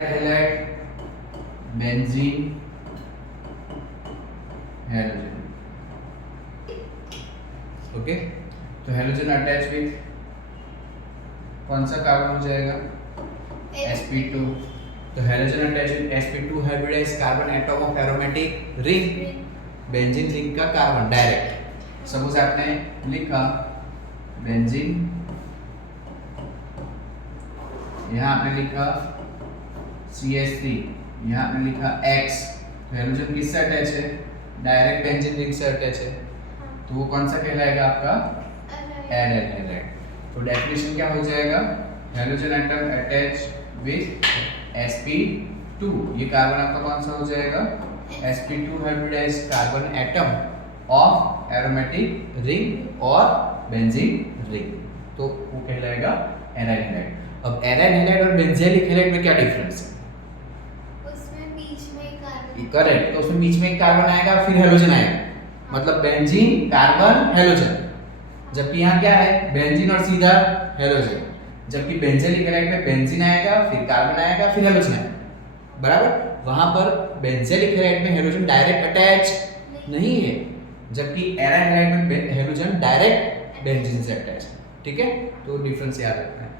Halide, benzene, halogen. Okay, तो halogen attach with कौन सा कार्बन हो जाएगा? sp2। तो halogen attach with sp2 hybridize carbon atom of aromatic ring, benzene ring का कार्बन डायरेक्ट। सपोज आपने लिखा बेंजीन, यहाँ आपने लिखा CH3, यहाँ आपने लिखा X, तो हेलोजन किससे अटैच है? डायरेक्ट बेंजीन रिंग से अटैच है, तो वो कौन सा कहलाएगा आपका? Aryl halide. तो डेफिनेशन क्या हो जाएगा? Halogen atom attach with sp2, ये कार्बन आपका कौन सा हो जाएगा? sp2 hybridize carbon atom of aromatic ring और बेंजीन रिंग, तो वो कहलाएगा एराइल हैलाइड। अब एराइल हैलाइड और बेंजीलिक हैलाइड में क्या डिफरेंस है? उसमें बीच में एक कार्बन, करेक्ट, तो उसमें बीच में एक कार्बन आएगा फिर हेलोजन आएगा, मतलब बेंजीन कार्बन हेलोजन। जबकि यहाँ क्या है? बेंजीन और सीधा हेलोजन। जबकि बेंजीलिक हैलाइड में बेंजीन आएगा फिर कार्बन आएगा फिर हेलोजन आएगा, बराबर। वहां पर बेंजीलिक हैलाइड में हेलोजन डायरेक्ट अटैच नहीं है, जबकि एराइल हैलाइड में हेलोजन डायरेक्ट बेंजीन से अटैच है। ठीक है, तो डिफरेंस याद रखना है।